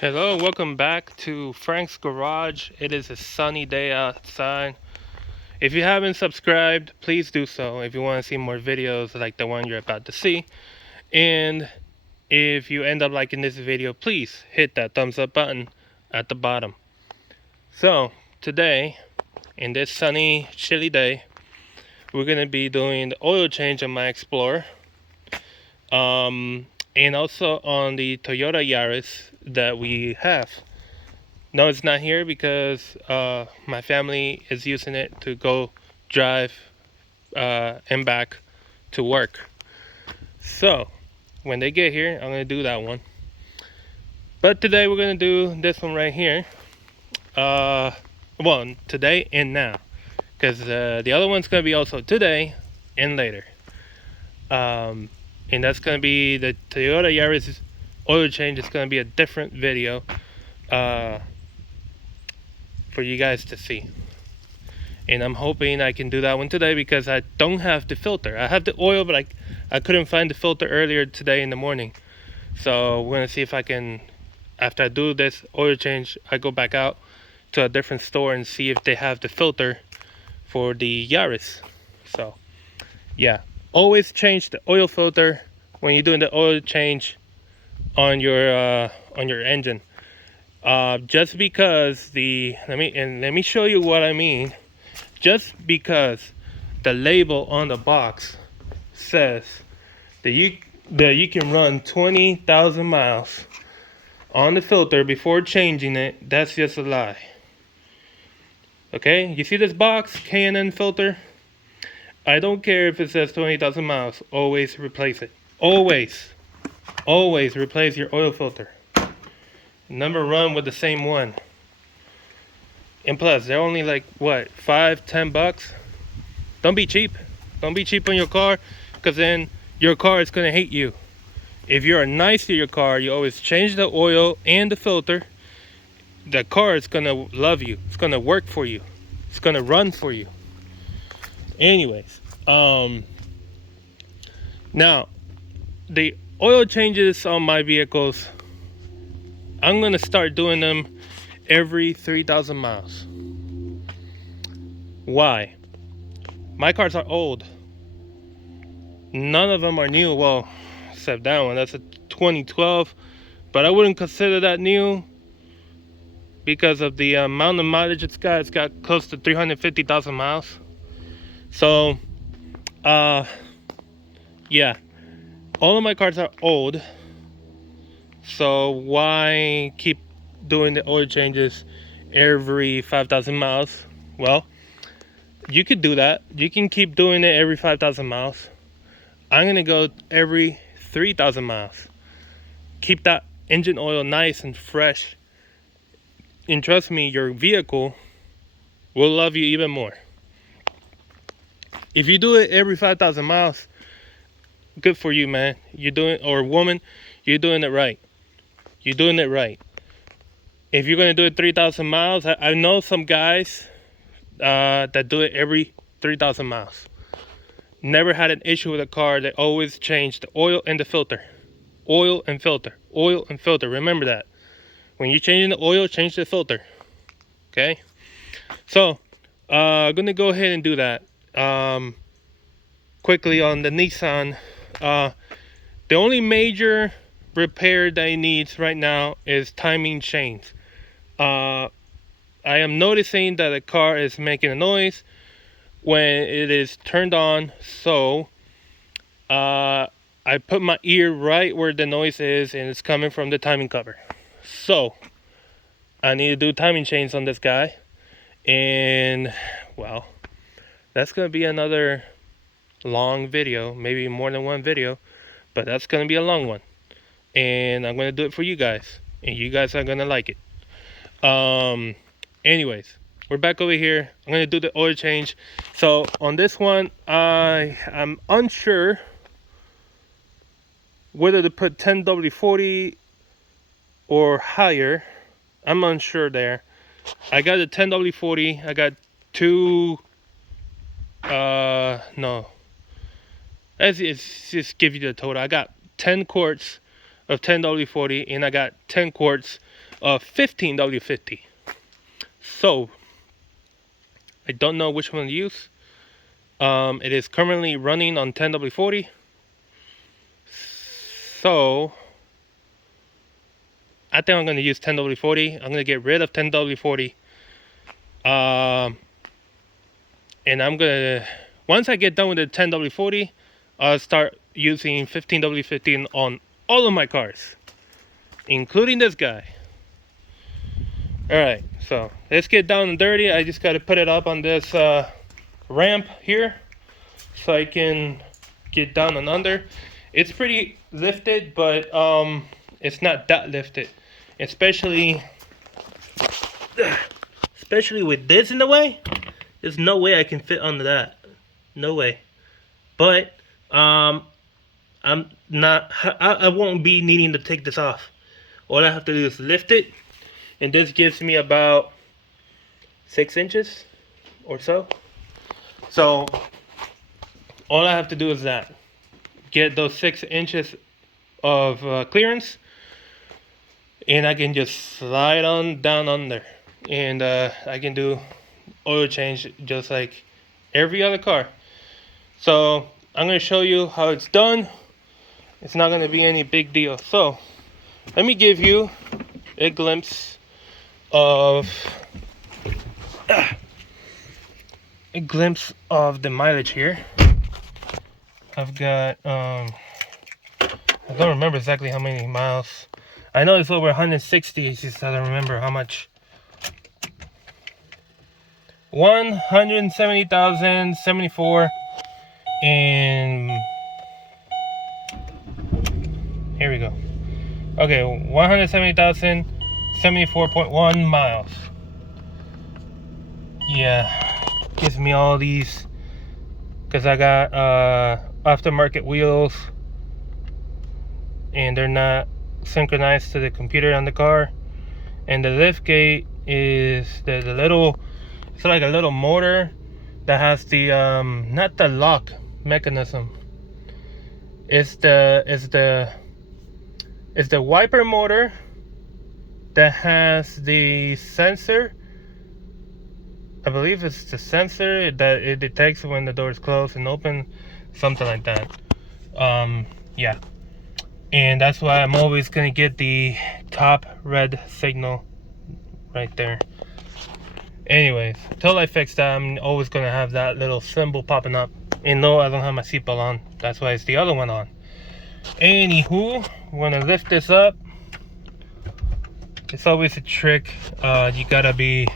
Hello, welcome back to Frank's Garage. It is a sunny day outside. If you haven't subscribed, please do so if you want to see more videos like the one you're about to see. And if you end up liking this video, please hit that thumbs up button at the bottom. So, today, in this sunny, chilly day, we're going to be doing the oil change on my Explorer. And also on the Toyota Yaris that we have. No, it's not here because my family is using it to go drive and back to work. So, when they get here, I'm going to do that one. But today we're going to do this one right here. Well, today and now. Because the other one's going to be also today and later. And that's going to be the Toyota Yaris oil change. It's going to be a different video for you guys to see. And I'm hoping I can do that one today because I don't have the filter. I have the oil, but I couldn't find the filter earlier today in the morning. So we're going to see if I can, after I do this oil change, I go back out to a different store and see if they have the filter for the Yaris. So yeah, always change the oil filter when you're doing the oil change on your engine. Just because let me show you what I mean. Just because the label on the box says that you can run 20,000 miles on the filter before changing it, that's just a lie. Okay, you see this box, K&N filter? I don't care if it says 20,000 miles. Always replace it. Always replace your oil filter. Never run with the same one. And plus, they're only like what, $5-10. Don't be cheap. Don't be cheap on your car, because then your car is gonna hate you. If you're nice to your car, you always change the oil and the filter. The car is gonna love you. It's gonna work for you. It's gonna run for you. Anyways, now the oil changes on my vehicles, I'm gonna start doing them every 3,000 miles. Why? My cars are old. None of them are new. Well, except that one. That's a 2012. But I wouldn't consider that new because of the amount of mileage it's got. It's got close to 350,000 miles. So, yeah. All of my cars are old. So why keep doing the oil changes every 5,000 miles? Well, you could do that. You can keep doing it every 5,000 miles. I'm gonna go every 3,000 miles. Keep that engine oil nice and fresh. And trust me, your vehicle will love you even more. If you do it every 5,000 miles, good for you, man. You're doing, or woman, you're doing it right. You're doing it right. If you're gonna do it 3,000 miles, I know some guys that do it every 3,000 miles. Never had an issue with a car. They always change the oil and the filter. Oil and filter. Oil and filter. Remember that. When you're changing the oil, change the filter. Okay? So, I'm going to go ahead and do that. Quickly on the Nissan. The only major repair that it needs right now is timing chains. I am noticing that the car is making a noise when it is turned on, so I put my ear right where the noise is, and it's coming from the timing cover. So I need to do timing chains on this guy, and well, that's gonna be another long video, maybe more than one video, but that's gonna be a long one, and I'm gonna do it for you guys, and you guys are gonna like it. Anyways, we're back over here. I'm gonna do the oil change. So on this one, I am unsure whether to put 10W40 or higher. I'm unsure there. I got a 10W40. I got two. No. Let's just give you the total. I got 10 quarts of 10W40, and I got 10 quarts of 15W50. So I don't know which one to use. It is currently running on 10W40. So I think I'm going to use 10W40. I'm going to get rid of 10W40. And I'm going to, once I get done with the 10W40, I'll start using 15W15 on all of my cars, including this guy. Alright, so let's get down and dirty. I just got to put it up on this ramp here so I can get down and under. It's pretty lifted, but it's not that lifted, especially with this in the way. There's no way I can fit under that, no way. But I'm not, I won't be needing to take this off. All I have to do is lift it, and this gives me about 6 inches or so. So all I have to do is that, get those 6 inches of clearance, and I can just slide on down under, and I can do oil change just like every other car. So I'm going to show you how it's done. It's not going to be any big deal. So let me give you a glimpse of the mileage here. I've got I don't remember exactly how many miles. I know it's over 160. It's just I don't remember how much. 170,074, and here we go. Okay, 170,074.1 miles. Yeah, gives me all these because I got aftermarket wheels, and they're not synchronized to the computer on the car. And the lift gate is the little, it's like a little motor that has the not the lock mechanism. It's the wiper motor that has the sensor. I believe it's the sensor that it detects when the door is closed and open, something like that. Yeah, and that's why I'm always gonna get the top red signal right there. Anyways, until I fix that, I'm always gonna have that little symbol popping up. And no, I don't have my seatbelt on. That's why it's the other one on. Anywho, we're gonna lift this up. It's always a trick. You gotta be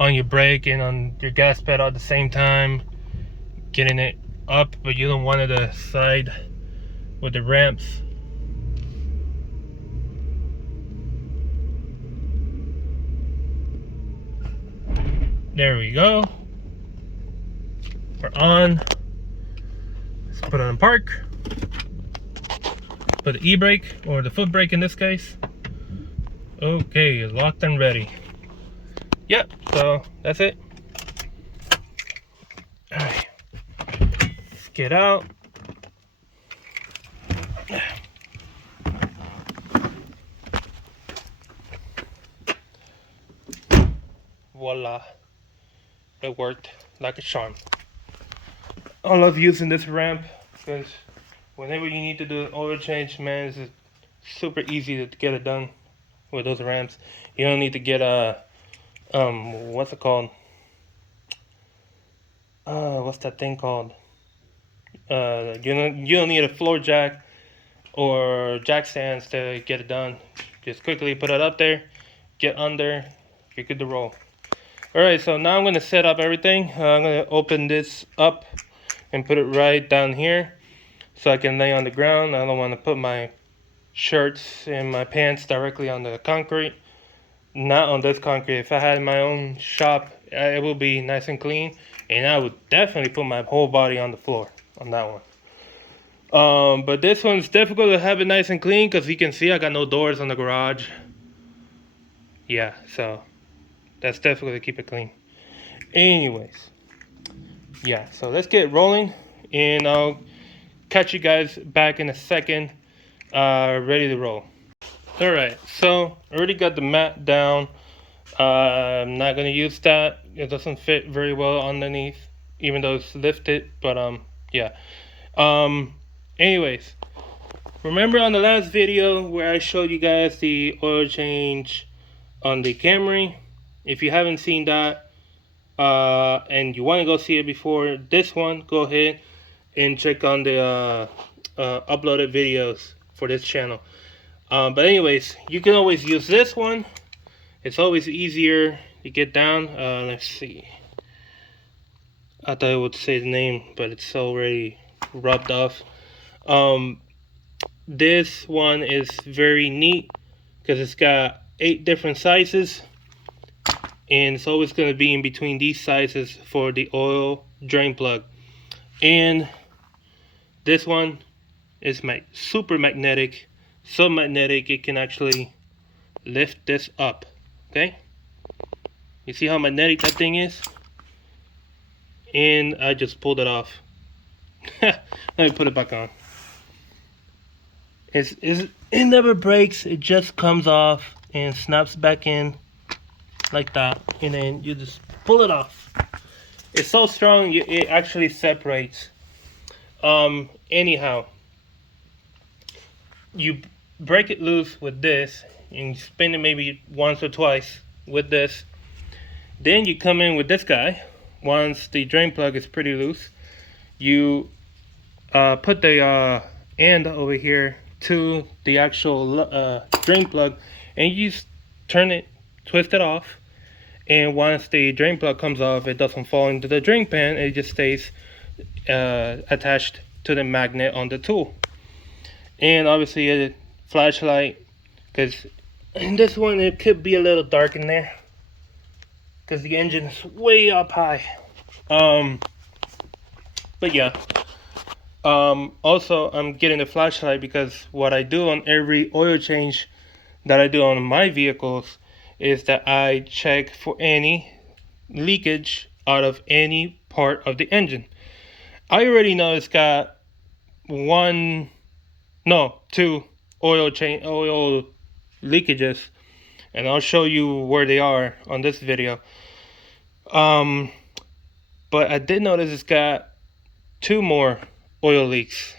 on your brake and on your gas pedal at the same time, getting it up, but you don't want it to side with the ramps. There we go. We're on. Let's put it on park. Put the e-brake, or the foot brake in this case. Okay, locked and ready. Yep, so that's it. Alright. Let's get out. Voila. It worked like a charm. I love using this ramp because whenever you need to do an oil change, man, it's super easy to get it done with those ramps. You don't need to get a what's it called? What's that thing called? You don't need a floor jack or jack stands to get it done. Just quickly put it up there, get under, you're good to roll. Alright, so now I'm going to set up everything. I'm going to open this up and put it right down here so I can lay on the ground. I don't want to put my shirts and my pants directly on the concrete. Not on this concrete. If I had my own shop, it would be nice and clean, and I would definitely put my whole body on the floor on that one. But this one's difficult to have it nice and clean because you can see I got no doors on the garage. Yeah, so that's difficult to keep it clean. Anyways, yeah, so let's get rolling, and I'll catch you guys back in a second, ready to roll. Alright, so I already got the mat down. I'm not gonna use that. It doesn't fit very well underneath, even though it's lifted. But yeah. Um, anyways, remember on the last video where I showed you guys the oil change on the Camry? If you haven't seen that, and you want to go see it before this one, go ahead and check on the uploaded videos for this channel. But anyways, you can always use this one. It's always easier to get down. Let's see. I thought I would say the name, but it's already rubbed off. This one is very neat because it's got 8 different sizes, and it's always going to be in between these sizes for the oil drain plug. And this one is super magnetic, so magnetic it can actually lift this up. Okay, you see how magnetic that thing is? And I just pulled it off. Let me put it back on. It never breaks. It just comes off and snaps back in like that, and then you just pull it off. It's so strong it actually separates. Anyhow, you break it loose with this and you spin it maybe once or twice with this. Then you come in with this guy. Once the drain plug is pretty loose, you put the end over here to the actual drain plug, and you just turn it, twist it off, and once the drain plug comes off, it doesn't fall into the drain pan. It just stays attached to the magnet on the tool. And obviously a flashlight, because in this one it could be a little dark in there because the engine is way up high. But yeah. Also, I'm getting a flashlight because what I do on every oil change that I do on my vehicles is that I check for any leakage out of any part of the engine. I already know it's got two oil leakages, and I'll show you where they are on this video. But I did notice it's got 2 more oil leaks,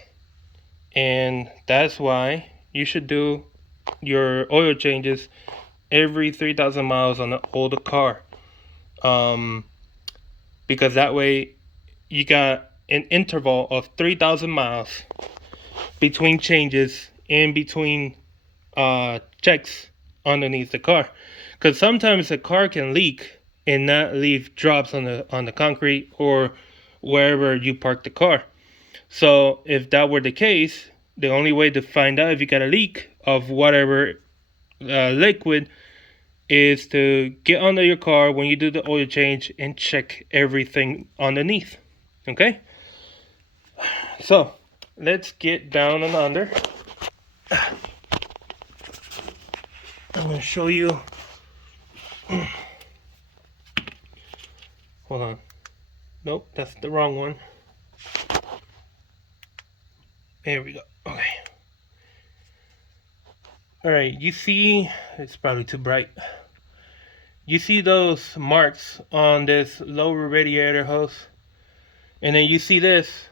and that's why you should do your oil changes every 3,000 miles on the older car, because that way you got an interval of 3,000 miles between changes and between checks underneath the car, because sometimes the car can leak and not leave drops on the concrete or wherever you park the car. So if that were the case, the only way to find out if you got a leak of whatever liquid is to get under your car when you do the oil change and check everything underneath. Okay? So let's get down and under. I'm going to show you. Hold on. Nope, that's the wrong one. There we go. Okay. Alright, you see, it's probably too bright. You see those marks on this lower radiator hose? And then you see this.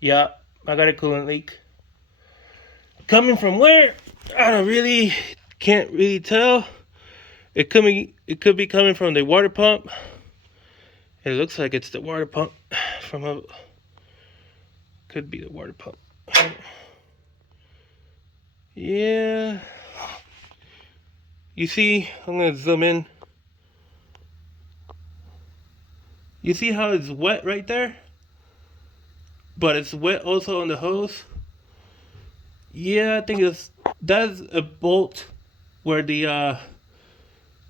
Yeah, I got a coolant leak. Coming from where? Can't really tell. It could be coming from the water pump. It looks like it's the water pump could be the water pump. Yeah. You see, I'm gonna zoom in. You see how it's wet right there? But it's wet also on the hose. Yeah, I think that's a bolt where the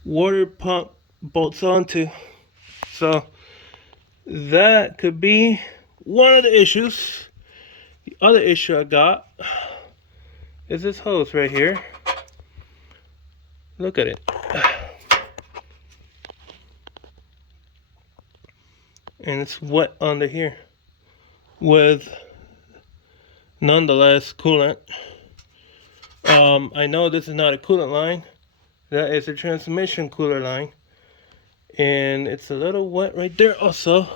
water pump bolts onto. So that could be one of the issues. The other issue I got is this hose right here. Look at it. And it's wet under here with nonetheless coolant. I know this is not a coolant line. That is a transmission cooler line. And it's a little wet right there also.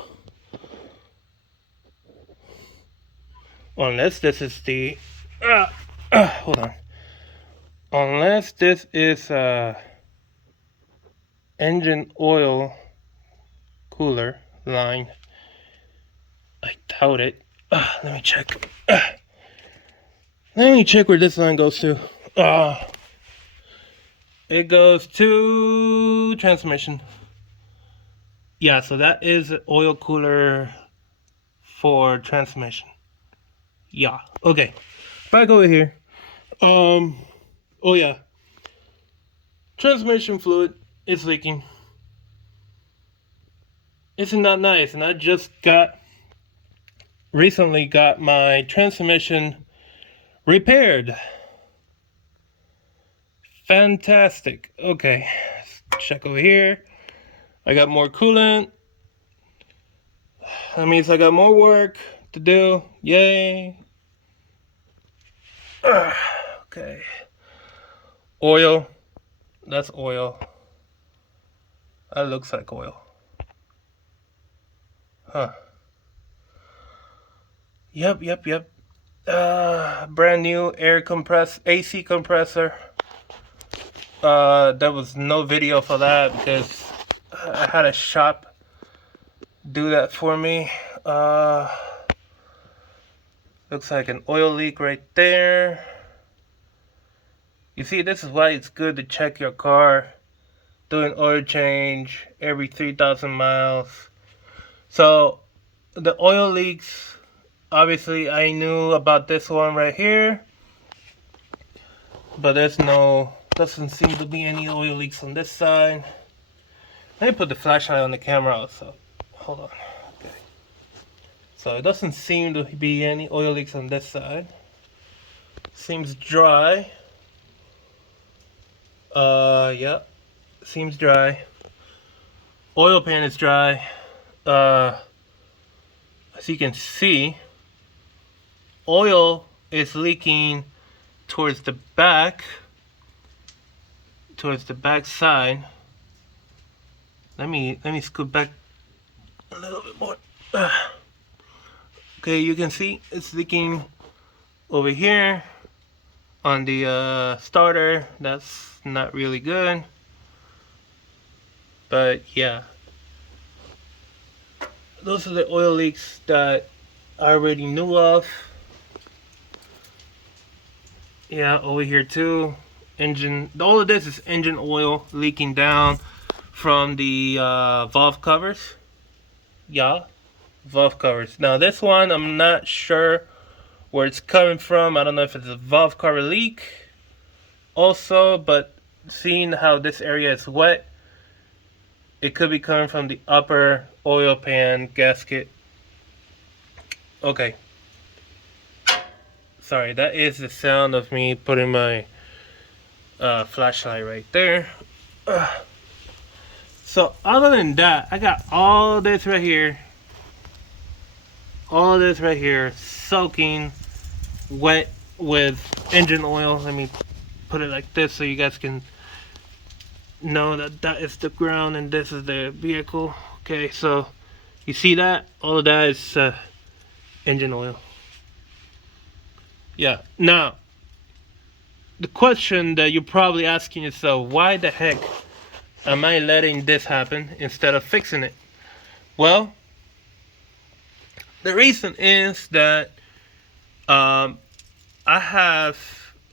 Unless this is the... hold on. Unless this is engine oil cooler line. I doubt it. Let me check. Let me check where this line goes to. It goes to transmission. Yeah, so that is an oil cooler for transmission. Yeah. Okay. Back over here. Oh yeah. Transmission fluid is leaking. Isn't that nice? And I just recently got my transmission repaired. Fantastic. Okay. Let's check over here. I got more coolant. That means I got more work to do. Yay. Okay. Oil. That's oil. That looks like oil. Huh. Yep. Brand new AC compressor. There was no video for that because I had a shop do that for me. Looks like an oil leak right there. You see, this is why it's good to check your car, do an oil change every 3,000 miles. So the oil leaks, obviously I knew about this one right here, but doesn't seem to be any oil leaks on this side. Let me put the flashlight on the camera also. Hold on. Okay. So it doesn't seem to be any oil leaks on this side. Seems dry. Yeah. Seems dry. Oil pan is dry. As you can see, oil is leaking towards the back side. Let me scoot back a little bit more. Okay, you can see it's leaking over here on the starter. That's not really good, but yeah, those are the oil leaks that I already knew of. Yeah, over here too. All of this is engine oil leaking down from the valve covers. Yeah, valve covers. Now this one, I'm not sure where it's coming from. I don't know if it's a valve cover leak also, but seeing how this area is wet, it could be coming from the upper oil pan gasket. Okay. Sorry, that is the sound of me putting my flashlight right there. So other than that, I got all this right here. All this right here soaking wet with engine oil. Let me put it like this so you guys can know that that is the ground and this is the vehicle. Okay, so you see that? All of that is engine oil. Yeah, now the question that you're probably asking yourself, why the heck am I letting this happen instead of fixing it? Well, the reason is that I have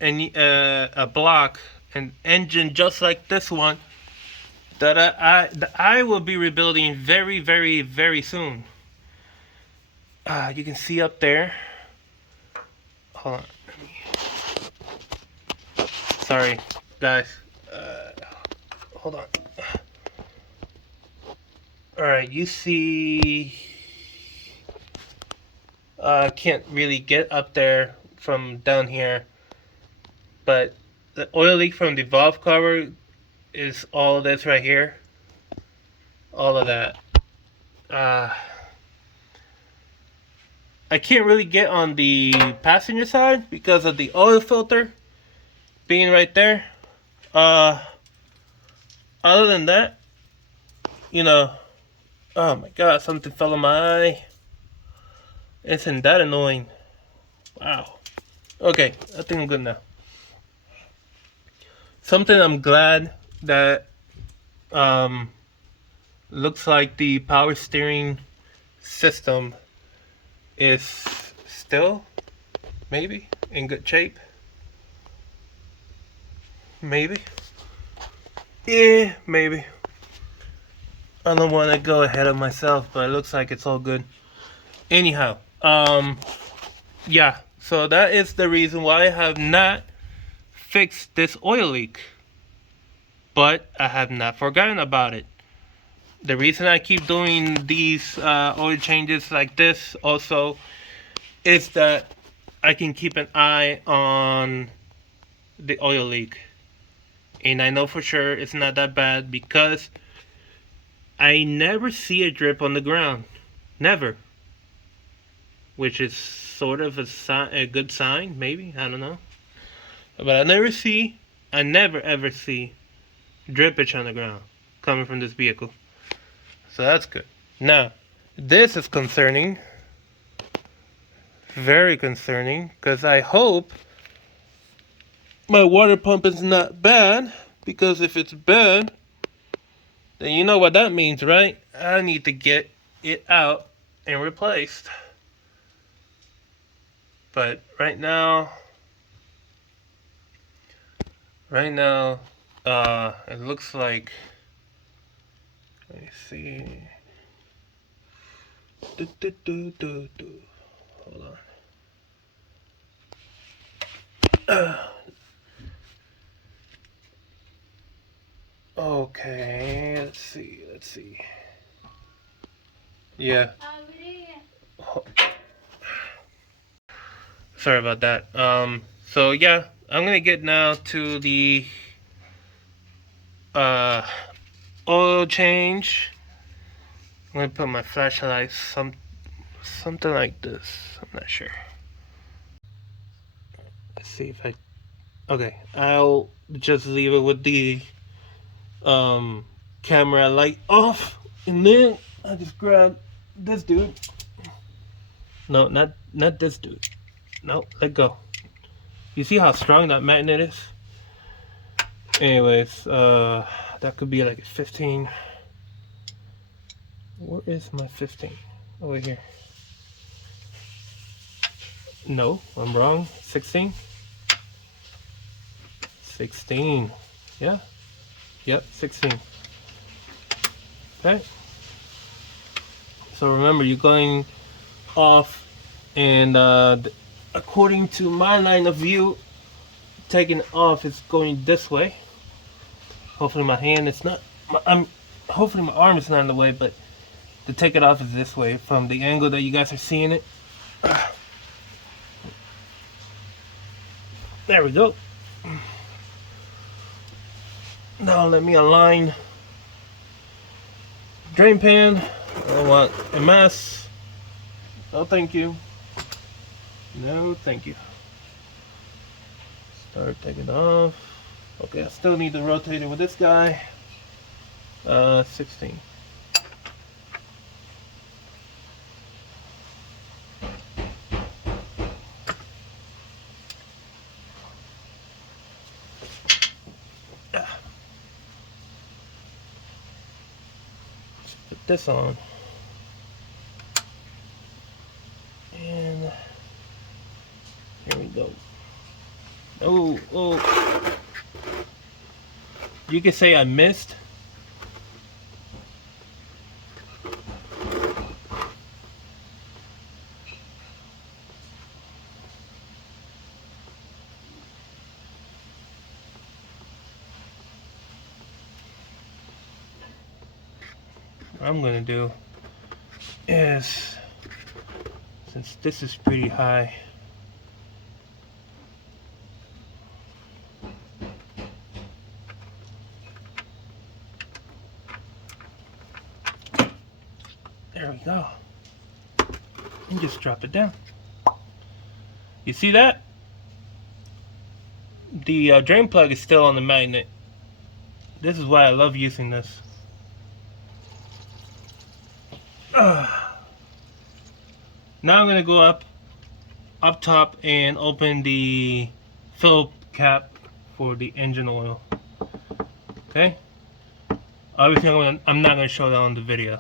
a block, an engine just like this one that I will be rebuilding very, very, very soon. You can see up there. Hold on. Sorry, guys. Hold on. Alright, you see... I can't really get up there from down here. But the oil leak from the valve cover is all of this right here. All of that. I can't really get on the passenger side because of the oil filter. being right there. Other than that, you know, oh my god, something fell in my eye. Isn't that annoying? Wow. Okay, I think I'm good now. Something I'm glad that looks like the power steering system is still maybe in good shape. Maybe. Yeah, maybe. I don't want to go ahead of myself, but it looks like it's all good. Anyhow, yeah. So that is the reason why I have not fixed this oil leak. But I have not forgotten about it. The reason I keep doing these oil changes like this also is that I can keep an eye on the oil leak. And I know for sure it's not that bad because I never see a drip on the ground. Never. Which is sort of a good sign, maybe. I don't know. But I never ever see drippage on the ground coming from this vehicle. So that's good. Now, this is concerning. Very concerning. Because I hope my water pump is not bad. Because if it's bad, then you know what that means, right? I need to get it out and replaced. But right now, it looks like, let me see. Hold on. Okay, let's see. Yeah. Sorry about that. So yeah, I'm gonna get now to the oil change. I'm gonna put my flashlight something like this. I'm not sure. Let's see if I. Okay, I'll just leave it with the camera light off, and then I just grab this dude. No, not this dude. No, let go. You see how strong that magnet is? Anyways, that could be like a 15. Where is my 15? Over here. No, I'm wrong. 16? 16. Yeah? Yep, 16. Okay. So remember, you're going off, and according to my line of view, taking it off is going this way. Hopefully my hand is not, hopefully my arm is not in the way, but to take it off is this way from the angle that you guys are seeing it. There we go. Now let me align drain pan. I don't want a mess. No thank you. No thank you. Start taking off. Okay, I still need to rotate it with this guy. 16. Put this on. And here we go. Oh. You could say I missed. What I'm gonna do is, since this is pretty high, there we go, and just drop it down. You see that? the drain plug is still on the magnet. This is why I love using this. Now I'm gonna go up top and open the fill cap for the engine oil. Okay. Obviously, I'm not gonna show that on the video.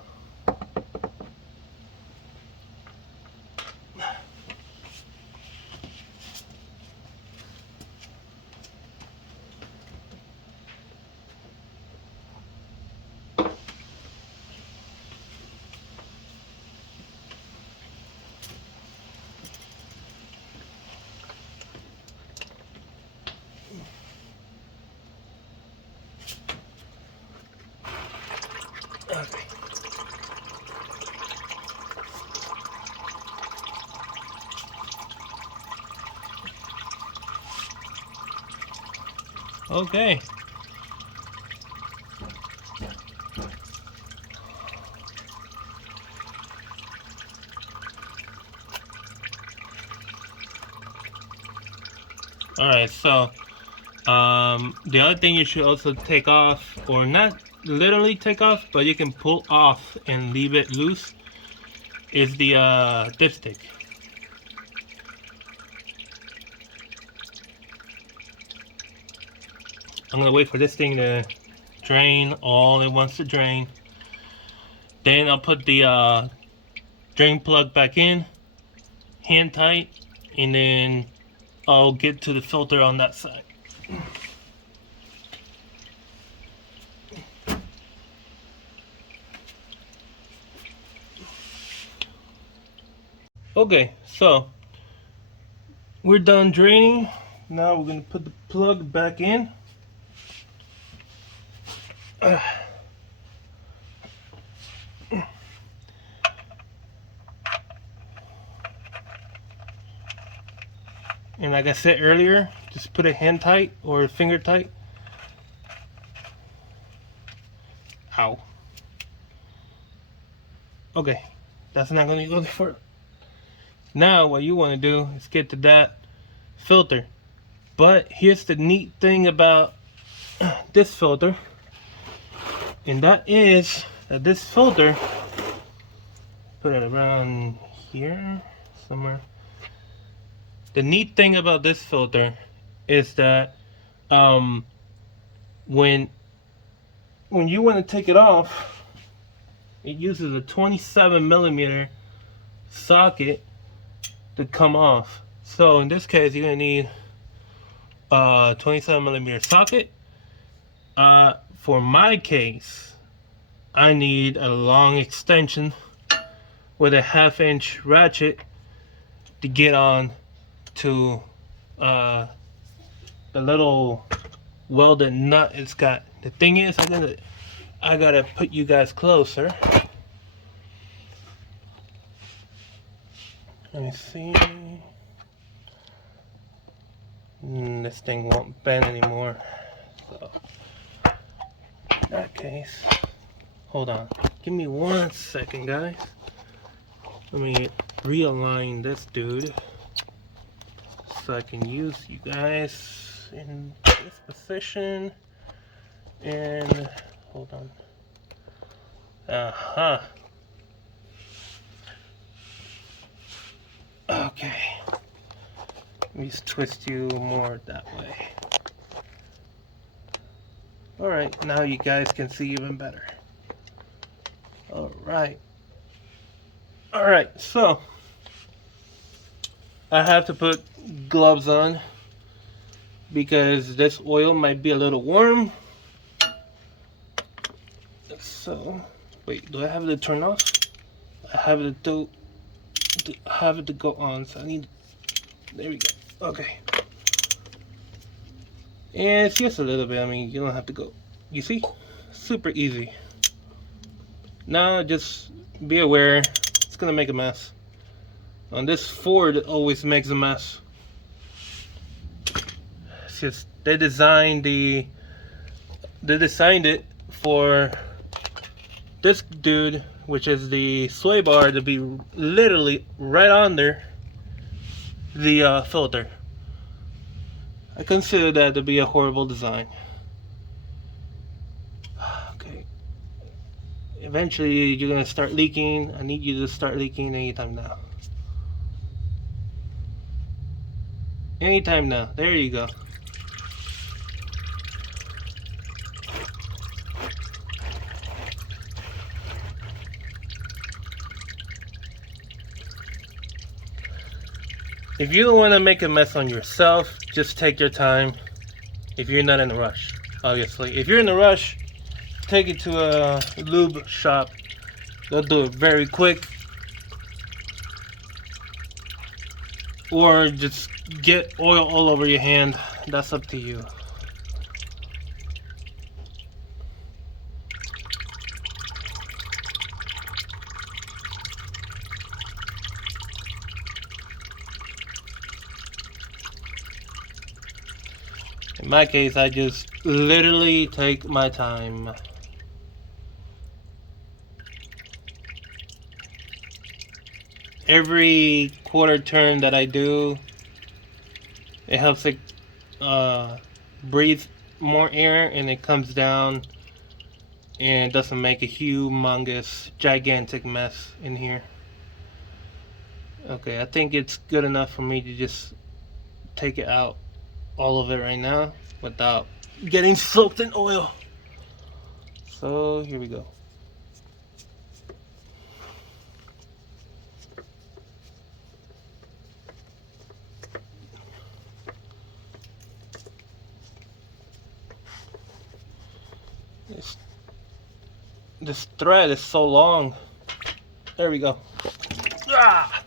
Okay. Okay. Alright, so the other thing you should also take off, or not literally take off, but you can pull off and leave it loose, is the dipstick. I'm gonna wait for this thing to drain all it wants to drain. Then I'll put the drain plug back in, hand tight, and then I'll get to the filter on that side. Okay, so we're done draining. Now we're gonna put the plug back in. And like I said earlier, just put it hand tight or finger tight. Ow. Okay, that's not gonna go for it. Now what you want to do is get to that filter. But here's the neat thing about this filter, and that is that this filter, put it around here somewhere. The neat thing about this filter is that when you want to take it off, it uses a 27mm socket to come off. So in this case, you're gonna need a 27mm socket. For my case, I need a long extension with a 1/2-inch ratchet to get on to the little welded nut it's got. The thing is, I gotta put you guys closer. Let me see. This thing won't bend anymore. So in that case, hold on. Give me 1 second, guys. Let me realign this dude so I can use you guys in this position. And hold on. Aha. Okay. Let me just twist you more that way. Alright, now you guys can see even better. Alright. Alright, so I have to put gloves on because this oil might be a little warm. So, wait, do I have it to turn off? I have it to go on, so I need, there we go. Okay. And it's just a little bit, I mean, you don't have to go, you see? Super easy. Now just be aware, it's gonna make a mess. On this Ford, it always makes a mess. It's just, they designed it for this dude, which is the sway bar, to be literally right under the filter. I consider that to be a horrible design. Okay. Eventually you're gonna start leaking. I need you to start leaking anytime now. Anytime now. There you go. If you don't want to make a mess on yourself, just take your time. If you're not in a rush, obviously. If you're in a rush, take it to a lube shop. They'll do it very quick. Or just get oil all over your hand. That's up to you. In my case, I just literally take my time. Every quarter turn that I do, it helps it breathe more air, and it comes down and it doesn't make a humongous, gigantic mess in here. Okay, I think it's good enough for me to just take it out, all of it right now, without getting soaked in oil. So here we go. This thread is so long. There we go. Ah!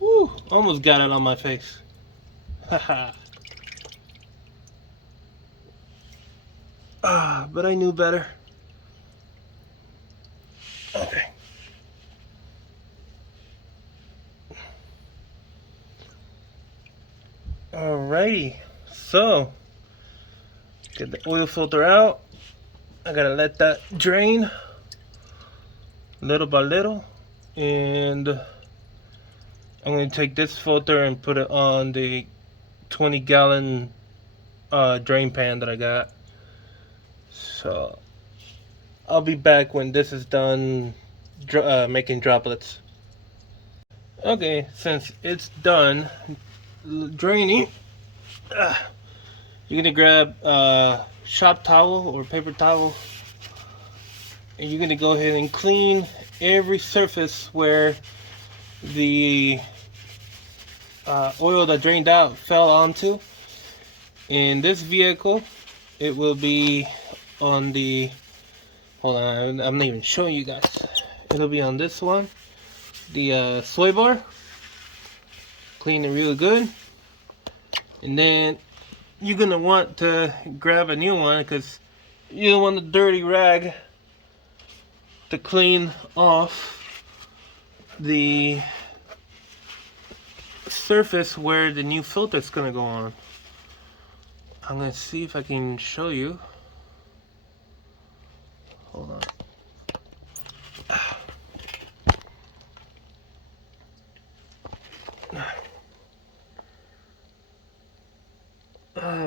Woo! Almost got it on my face. Haha. But I knew better. Okay. Alrighty. So, get the oil filter out. I gotta let that drain little by little, and I'm gonna take this filter and put it on the 20-gallon drain pan that I got. So I'll be back when this is done making droplets. Okay, since it's done draining, you're gonna grab a shop towel or paper towel, and you're gonna go ahead and clean every surface where the oil that drained out fell onto. In this vehicle, it will be on the, hold on, I'm not even showing you guys. It'll be on this one, the sway bar. Clean it really good, and then you're gonna want to grab a new one because you don't want a dirty rag to clean off the surface where the new filter is gonna go on. I'm gonna see if I can show you. Hold on.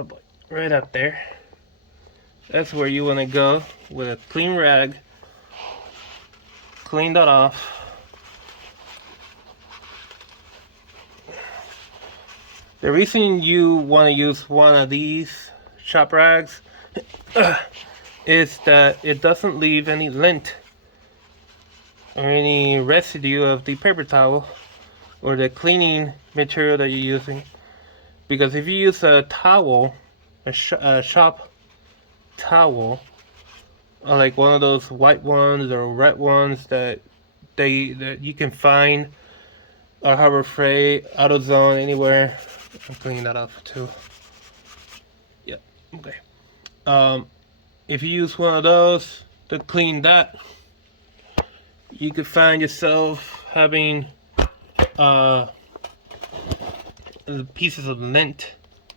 Boy, right up there. That's where you want to go with a clean rag. Clean that off. The reason you want to use one of these shop rags is that it doesn't leave any lint or any residue of the paper towel or the cleaning material that you're using. Because if you use a towel, a shop towel, like one of those white ones or red ones that you can find at Harbor Freight, AutoZone, anywhere. I'm cleaning that off too. Yep. Okay. If you use one of those to clean that, you could find yourself having pieces of lint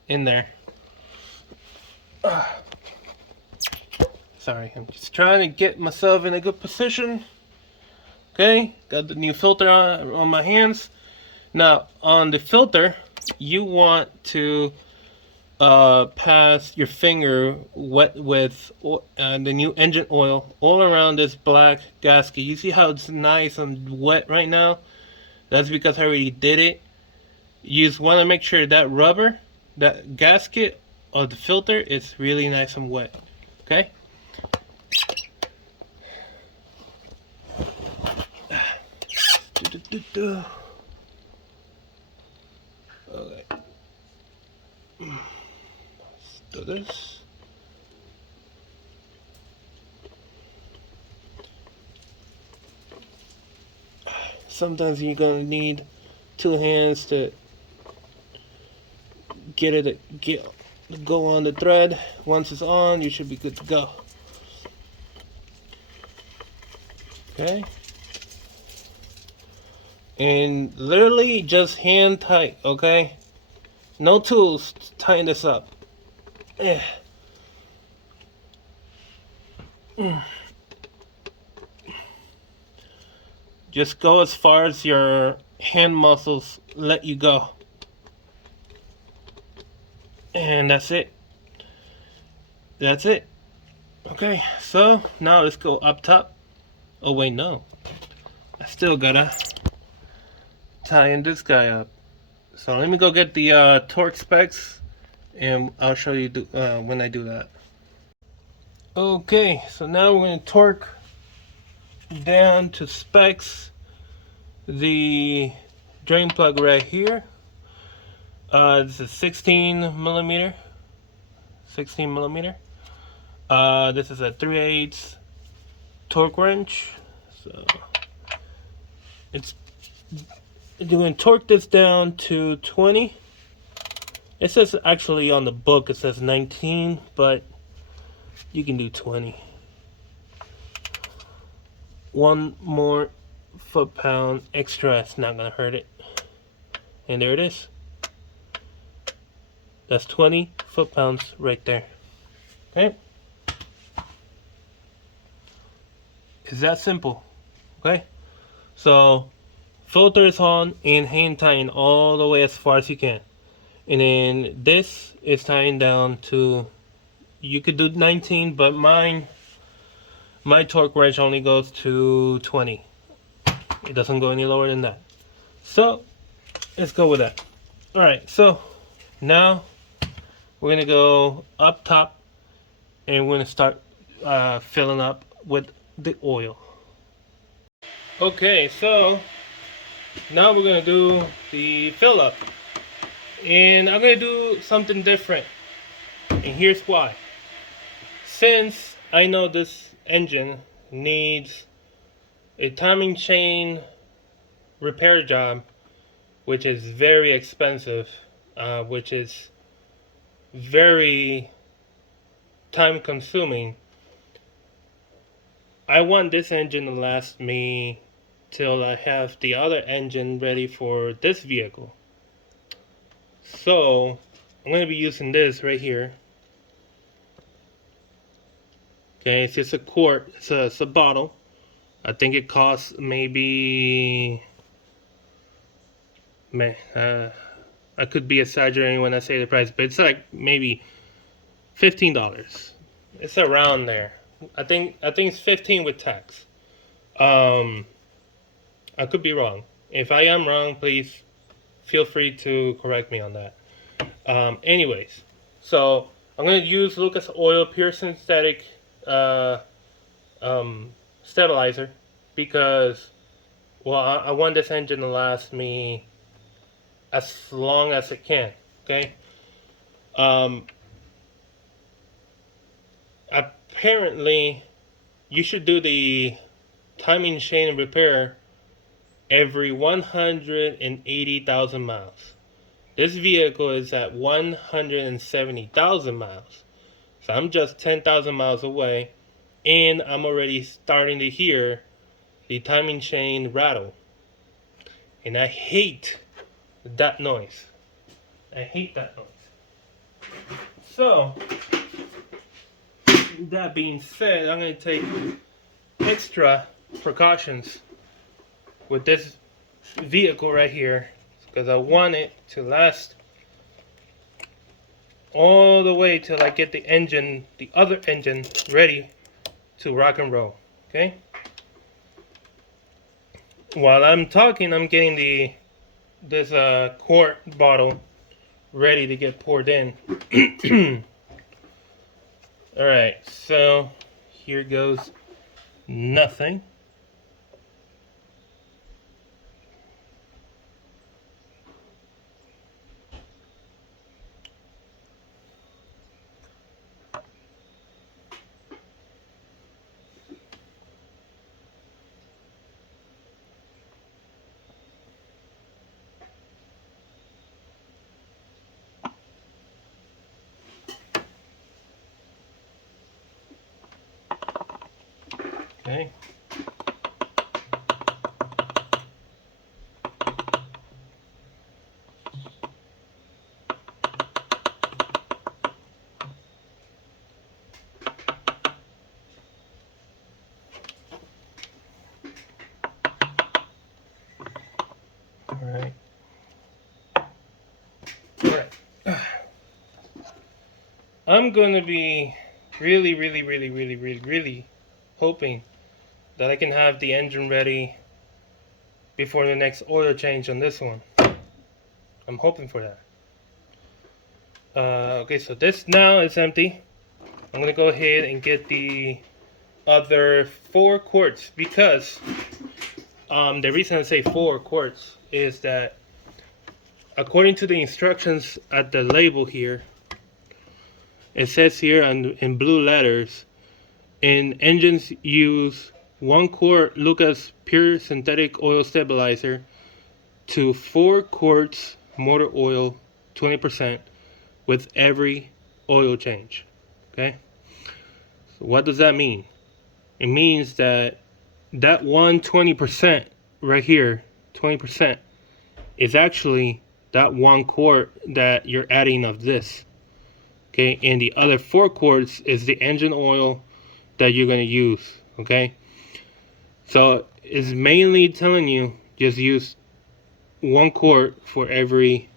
in there. Sorry, I'm just trying to get myself in a good position. Okay, got the new filter on my hands. Now, on the filter, you want to past your finger wet with the new engine oil all around this black gasket. You see how it's nice and wet right now? That's because I already did it. You just want to make sure that rubber, that gasket of the filter is really nice and wet. Okay? Okay. Let's do this. Sometimes you're gonna need two hands to get it to go on the thread. Once it's on, you should be good to go. Okay. And literally just hand tight, okay? No tools to tighten this up. Just go as far as your hand muscles let you go. And that's it. That's it. Okay, so now let's go up top. Oh wait, no. I still gotta tying this guy up. So let me go get the torque specs, and I'll show you when I do that. Okay, so now we're going to torque down to specs the drain plug right here. This is 16 millimeter. 16 millimeter. This is a 3/8 torque wrench. So it's going to torque this down to 20. It says actually on the book it says 19, but you can do 20. One more foot-pound extra, it's not gonna hurt it. And there it is. That's 20 foot-pounds right there. Okay? It's that simple. Okay? So filter is on and hand tying all the way as far as you can. And then this is tying down to, you could do 19, but my torque wrench only goes to 20. It doesn't go any lower than that. So let's go with that. Alright, so now we're gonna go up top and we're gonna start filling up with the oil. Okay, so now we're gonna do the fill up. And I'm gonna do something different. And here's why. Since I know this engine needs a timing chain repair job, which is very expensive, which is very time consuming, I want this engine to last me till I have the other engine ready for this vehicle. So I'm going to be using this right here. Okay, it's just a quart, it's a bottle. I think it costs maybe, man, I could be exaggerating when I say the price, but it's like maybe $15. It's around there. I think it's 15 with tax. I could be wrong. If I am wrong, please feel free to correct me on that. Anyways, so I'm going to use Lucas Oil Pure Synthetic stabilizer because, well, I want this engine to last me as long as it can. Okay. Apparently, you should do the timing chain repair every 180,000 miles. This vehicle is at 170,000 miles. So I'm just 10,000 miles away, and I'm already starting to hear the timing chain rattle. And I hate that noise. I hate that noise. So, that being said, I'm going to take extra precautions with this vehicle right here because I want it to last all the way till I get the engine, the other engine, ready to rock and roll. Okay. While I'm talking, I'm getting this quart bottle ready to get poured in. All right, so here goes nothing. Okay. All right. All right. I'm gonna be really hoping that I can have the engine ready before the next oil change on this one. I'm hoping for that. Okay, so this now is empty. I'm gonna go ahead and get the other 4 quarts because the reason I say 4 quarts is that according to the instructions at the label here, it says here in blue letters, in engines use 1 quart Lucas pure synthetic oil stabilizer to 4 quarts motor oil 20% with every oil change. Okay, so what does that mean? It means that 120% right here, 20%, is actually that 1 quart that you're adding of this. Okay, and the other 4 quarts is the engine oil that you're going to use. Okay, so it's mainly telling you just use 1 quart for every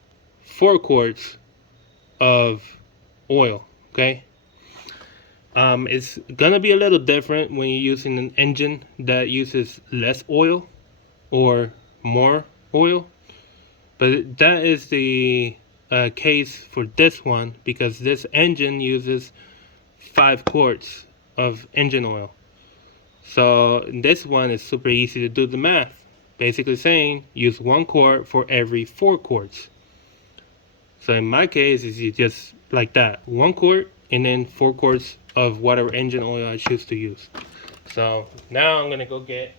4 quarts of oil. Okay, it's gonna be a little different when you're using an engine that uses less oil or more oil, but that is the case for this one because this engine uses 5 quarts of engine oil. So this one is super easy to do the math, basically saying use 1 quart for every 4 quarts. So in my case, it's just like that, 1 quart and then 4 quarts of whatever engine oil I choose to use. So now I'm gonna go get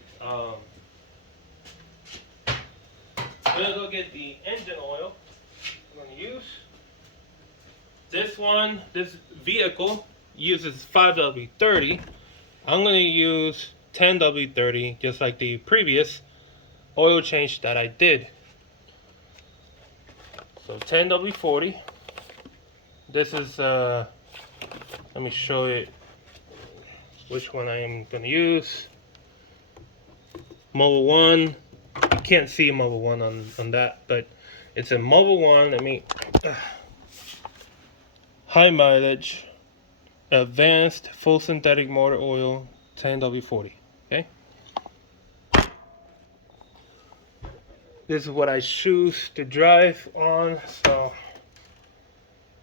the engine oil I'm gonna use. This one, this vehicle uses 5W30. I'm gonna use 10W30, just like the previous oil change that I did. So 10W40. This is let me show you which one I am gonna use. Mobil 1. You can't see Mobil 1 on that, but it's a Mobil 1. Let me high mileage, advanced full synthetic motor oil, 10W40. Okay. This is what I choose to drive on. So,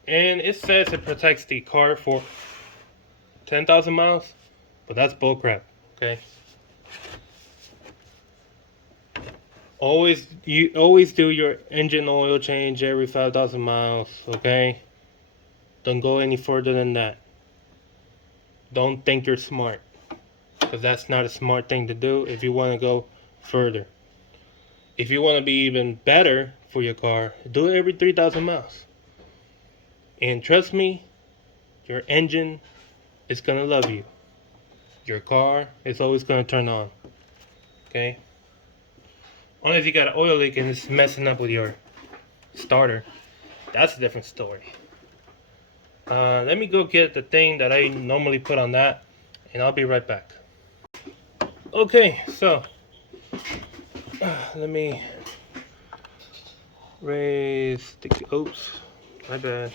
and it says it protects the car for 10,000 miles, but that's bullcrap. Okay. You always do your engine oil change every 5,000 miles. Okay. Don't go any further than that. Don't think you're smart, because that's not a smart thing to do if you want to go further. If you want to be even better for your car, do it every 3,000 miles. And trust me, your engine is going to love you. Your car is always going to turn on. Okay? Only if you got an oil leak and it's messing up with your starter. That's a different story. Let me go get the thing that I normally put on that, and I'll be right back. Okay, so let me raise the, oops, my bad.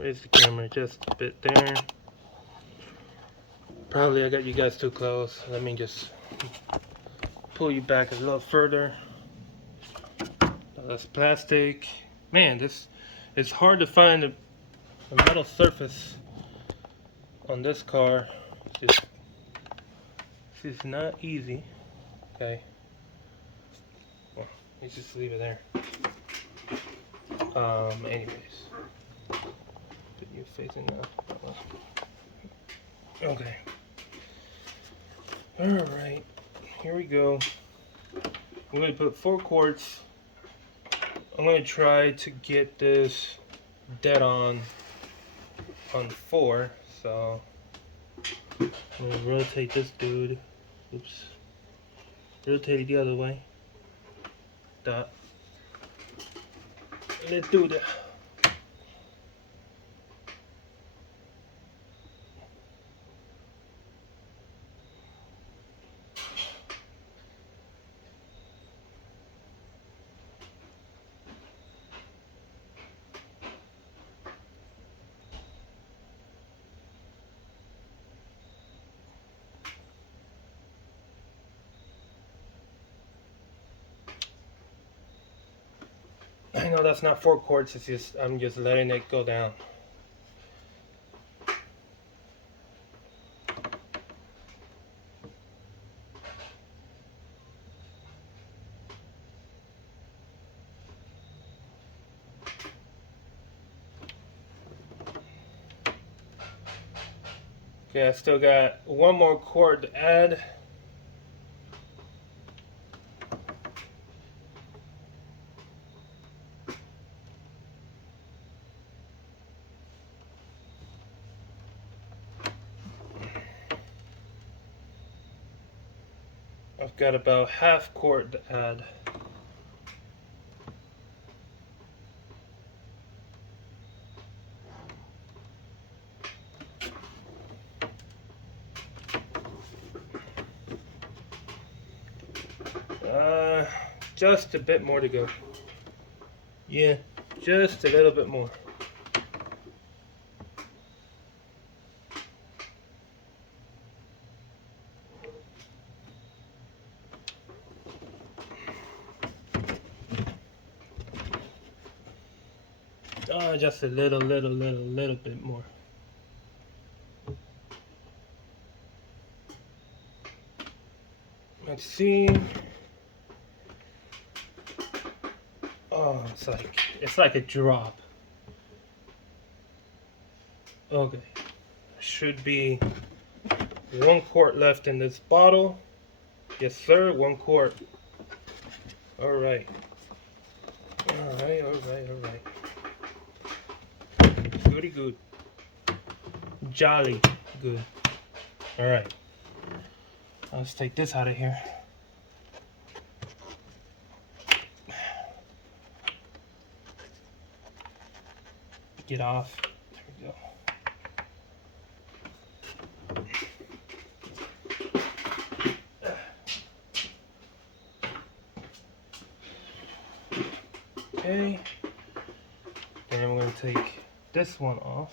Where's the camera? Just a bit there. Probably I got you guys too close. Let me just pull you back a little further. That's plastic. Man, this it's hard to find a metal surface on this car. This is not easy. Okay. Well, let's just leave it there. Anyways. Put you facing that one. Okay. Alright. Here we go. I'm going to put 4 quarts. I'm going to try to get this dead on 4. So I'm going to rotate this dude. Oops. Rotate it the other way. Dot. Let's do that. I know that's not 4 quarts, it's just I'm just letting it go down. Okay, I still got 1 more quart to add. I've got about half quart to add. Just a bit more to go. Yeah, just a little bit more. Just a little bit more. Let's see. Oh, it's like a drop. Okay. Should be 1 quart left in this bottle. Yes, sir, 1 quart. Alright. Alright. Goody good. Jolly good. Alright. Let's take this out of here. Get off. There we go. Okay. Then I'm going to take this one off.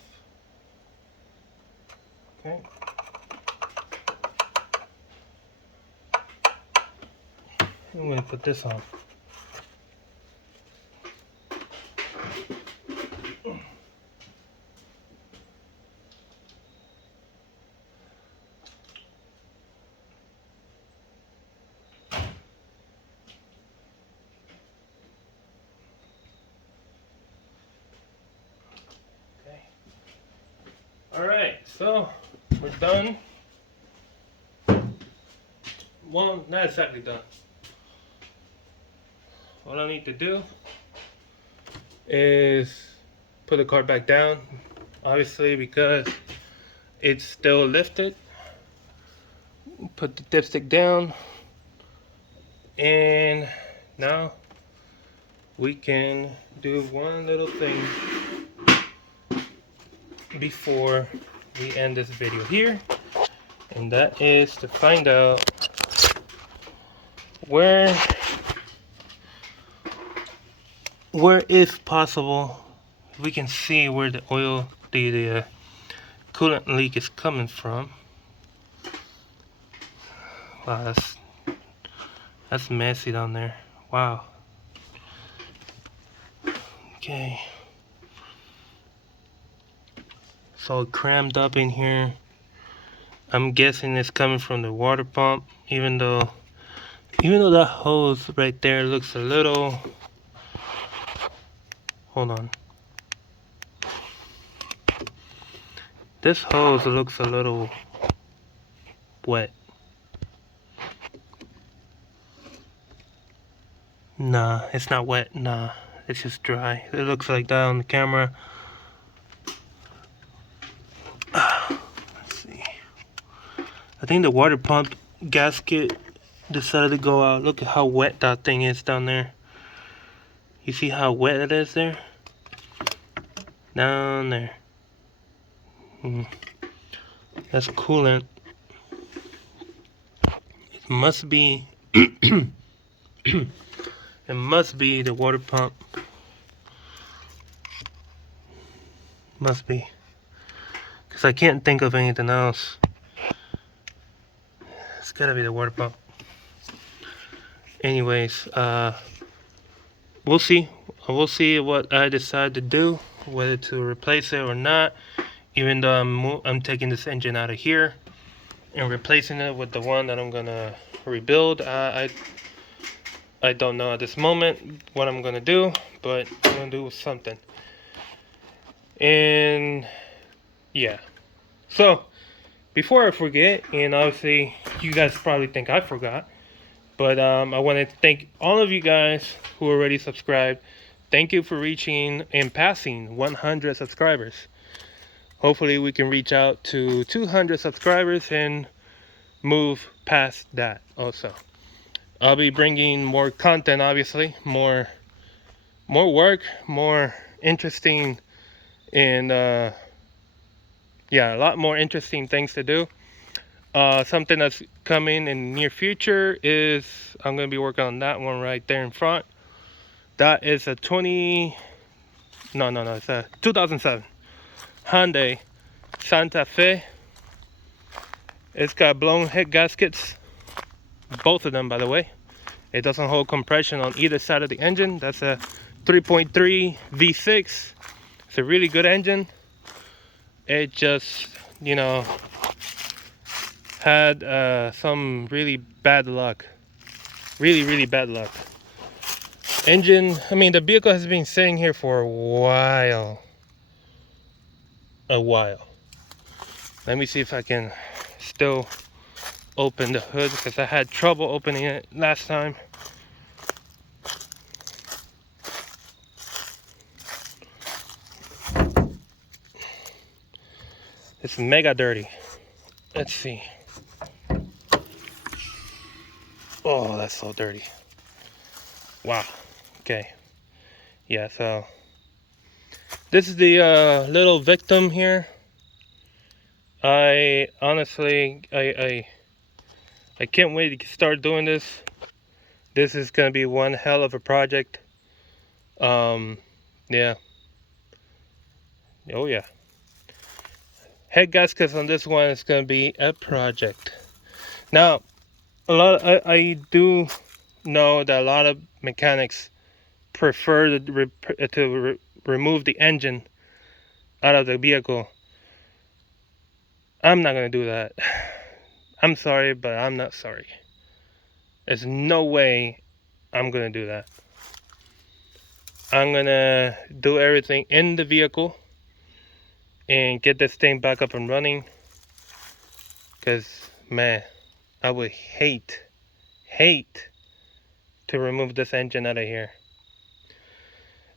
Okay. I'm going to put this on. Alright, so we're done. Well, not exactly done. All I need to do is put the car back down, obviously, because it's still lifted. Put the dipstick down, and now we can do one little thing before we end this video here, and that is to find out where if possible we can see where the oil the coolant leak is coming from. Wow, that's messy down there. Wow. Okay. So crammed up in here. I'm guessing it's coming from the water pump, even though that hose right there looks a little, hold on. This hose looks a little wet. Nah, it's not wet. Nah, it's just dry. It looks like that on the camera. Let's see. I think the water pump gasket decided to go out. Look at how wet that thing is down there. You see how wet it is there? Down there. That's coolant. It must be it must be the water pump. Must be. Because I can't think of anything else. It's gotta be the water pump. Anyways, we'll see. We'll see what I decide to do, whether to replace it or not. Even though I'm taking this engine out of here and replacing it with the one that I'm gonna rebuild. I don't know at this moment what I'm gonna do, but I'm gonna do something. And yeah, so before I forget, and obviously you guys probably think I forgot, but I want to thank all of you guys who already subscribed. Thank you for reaching and passing 100 subscribers. Hopefully we can reach out to 200 subscribers and move past that also. I'll be bringing more content, obviously, more work, more interesting, and yeah, a lot more interesting things to do. Something that's coming in the near future is I'm going to be working on that one right there in front. That is a it's a 2007 Hyundai Santa Fe. It's got blown head gaskets, both of them, by the way. It doesn't hold compression on either side of the engine. That's a 3.3 V6. It's a really good engine. It just, you know, had some really bad luck. Really bad luck. Engine, I mean, the vehicle has been sitting here for a while. Let me see if I can still open the hood, because I had trouble opening it last time. It's mega dirty. Let's see. Oh, that's so dirty. Wow. Okay. Yeah, so this is the little victim here. I honestly, I can't wait to start doing this. This is gonna be one hell of a project. Yeah. Oh yeah. Head gaskets on this one is gonna be a project. Now, I do know that a lot of mechanics prefer to remove the engine out of the vehicle. I'm not gonna do that. I'm sorry, but I'm not sorry. There's no way I'm gonna do that. I'm gonna do everything in the vehicle and get this thing back up and running. Because, man, I would hate to remove this engine out of here.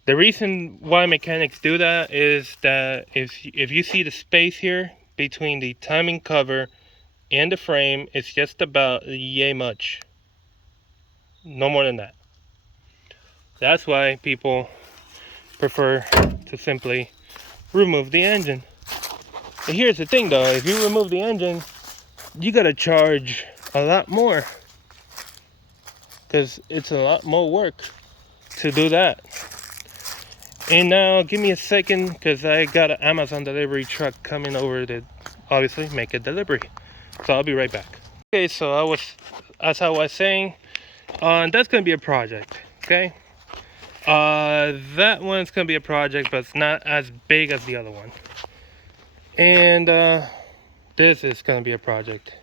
The reason why mechanics do that is that if you see the space here between the timing cover and the frame, it's just about yay much. No more than that. That's why people prefer to simply remove the engine. But here's the thing though, if you remove the engine, you gotta charge a lot more, because it's a lot more work to do that. And now give me a second, because I got an Amazon delivery truck coming over to obviously make a delivery. So I'll be right back. Okay, so as I was saying, that's gonna be a project. Okay, that one's gonna be a project, but it's not as big as the other one. And this is gonna be a project.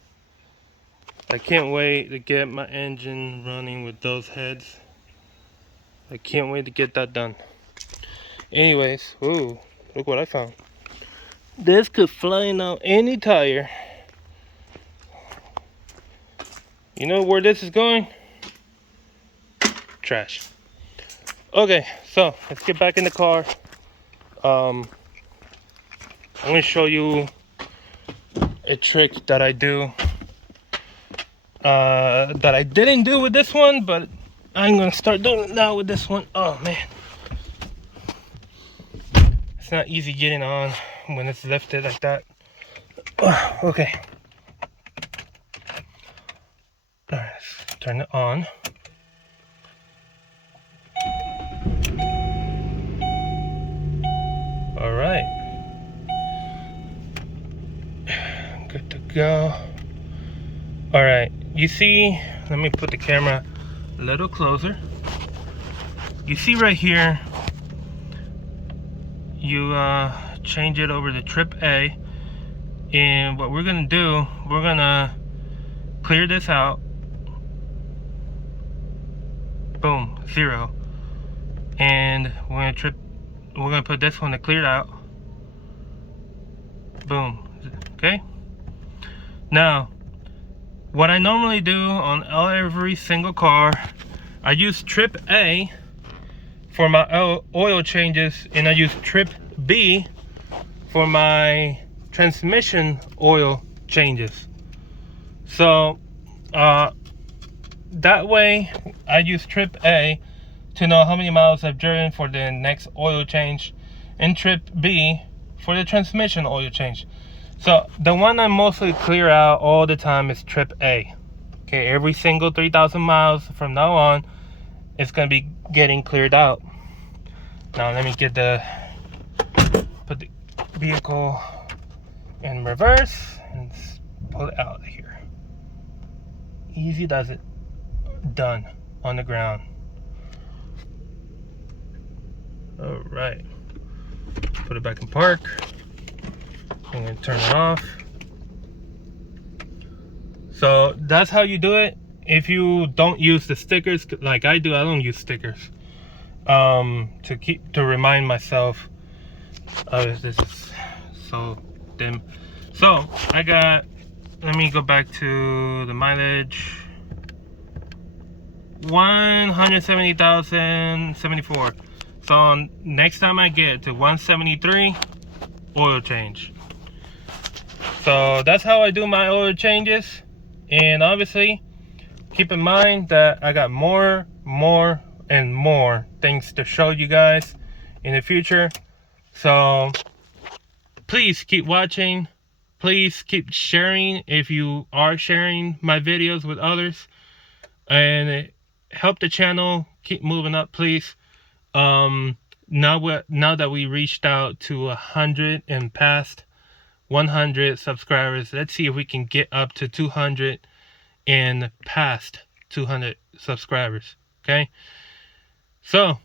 I can't wait to get my engine running with those heads. I can't wait to get that done. Anyways, ooh, look what I found. This could fly out any tire. You know where this is going? Trash. Okay, so let's get back in the car. I'm gonna show you a trick that I do. That I didn't do with this one, but I'm gonna start doing it now with this one. Oh man. It's not easy getting on when it's lifted like that. Okay. Alright, let's turn it on. Alright. Good to go. Alright, you see, let me put the camera a little closer. You see right here, you change it over to trip A, and what we're gonna do, we're gonna clear this out. Boom, 0. And we're gonna put this one to clear it out. Boom. Okay. Now, what I normally do on every single car, I use trip A for my oil changes, and I use trip B for my transmission oil changes. So that way I use trip A to know how many miles I've driven for the next oil change, and trip B for the transmission oil change. So the one I mostly clear out all the time is trip A. Okay, every single 3,000 miles from now on, it's gonna be getting cleared out. Now let me put the vehicle in reverse and pull it out of here. Easy does it. Done on the ground. All right, put it back in park. I'm gonna turn it off. So that's how you do it. If you don't use the stickers like I do, I don't use stickers to remind myself. This is so dim. So let me go back to the mileage. 170,074. So next time I get to 173, oil change. So that's how I do my oil changes. And obviously, keep in mind that I got more and more things to show you guys in the future. So please keep watching. Please keep sharing if you are sharing my videos with others, and help the channel keep moving up, please. Now that we reached out to 100 and past 100 subscribers, let's see if we can get up to 200 and past 200 subscribers. Okay, so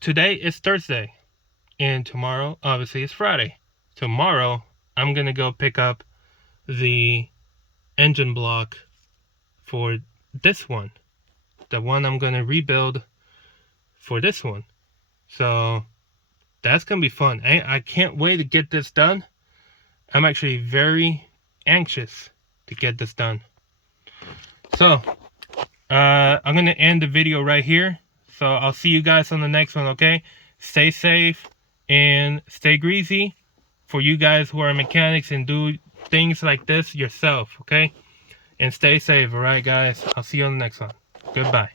today is Thursday, and tomorrow obviously is Friday. Tomorrow I'm gonna go pick up the engine block for this one, the one I'm gonna rebuild for this one. So that's gonna be fun. I can't wait to get this done. I'm actually very anxious to get this done. So I'm gonna end the video right here. So I'll see you guys on the next one. Okay, stay safe and stay greasy for you guys who are mechanics and do things like this yourself. Okay, and stay safe. All right, guys, I'll see you on the next one. Goodbye.